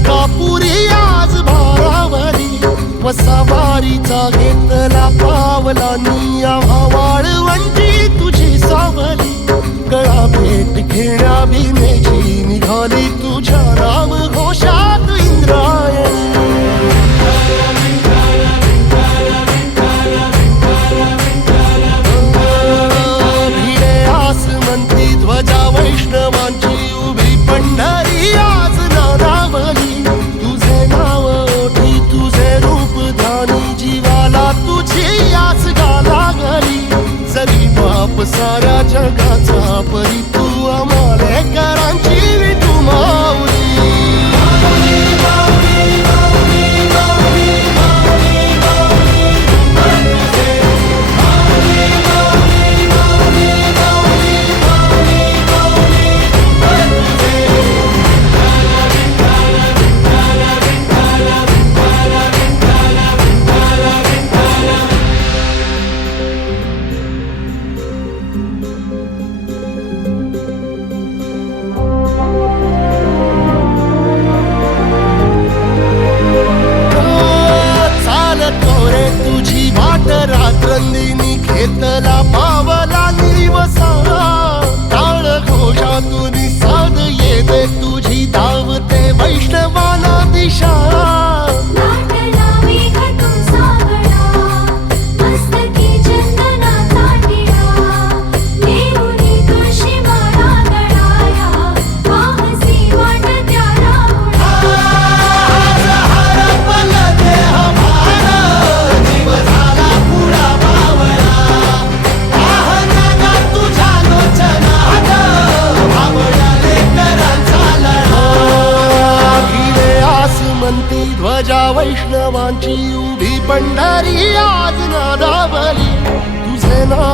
अंकापुरी आज भारावरी वसावारीचा घेतला पावला निया वाळवंटी तुझी सावली गळा भेट घेण्या भीमेची निघाली तुझ्या राम घोषात इंद्रायणी भिडे आसमंती ध्वजा वैष्णवांची उभी पंढरी आज नादावली तुझे नाव ओठी तुझे रूप ध्यानी जीवाला तुझी आस गाला गली जरी बाप साऱ्या जगाचा परी तू आमालेकरांची विठू माऊली तुझी वाट रात्रंदिनी घेतला पावला निवसा टाळ घोषातून साध येते तुझी धावते वैष्णवाला दिशा ध्वजा वैष्णवांची उभी पंढरी आज नादावली तुझे नाव